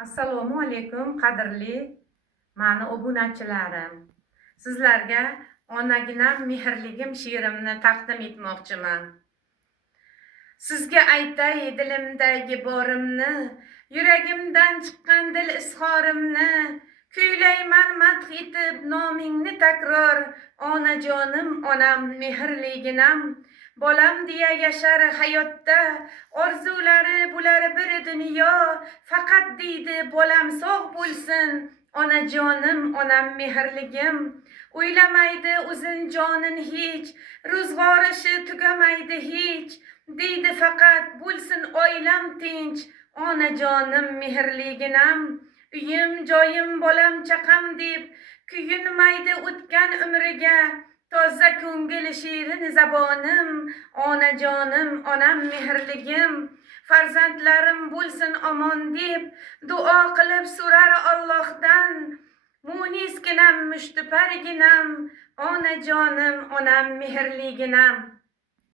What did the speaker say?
Assalomu alaykum qadrli mani obunachilarim. Sizlarga onaginam mehrligim she'rimni taqdim etmoqchiman. Sizga aytay dilimdagi borimni, yuragimdan chiqqan dil izhorimni, kuylayman madh etib nomingni takror, onajonim onam mehrliginam. Bolam deya yashar hayotda, orzulari bular bir dunyo, faqat deydi bolam sog' bo'lsin, onajonim onam mehrligim. O'ylamaydi uzun jonin hech, ro'zg'orishi tugamaydi hech, deydi faqat bo'lsin oilam tinch, onajonim mehrliginam. Uyim joyim bolam chaqam deb kuyinmaydi o'tgan umriga, toza ko'ngil shirin zabonim, onajonim onam mehrligim. Farzandlarim bo'lsin omon deb duo qilib so'rar Allohdan, munisginam mushtiparginam, onajonim onam mehrliginam.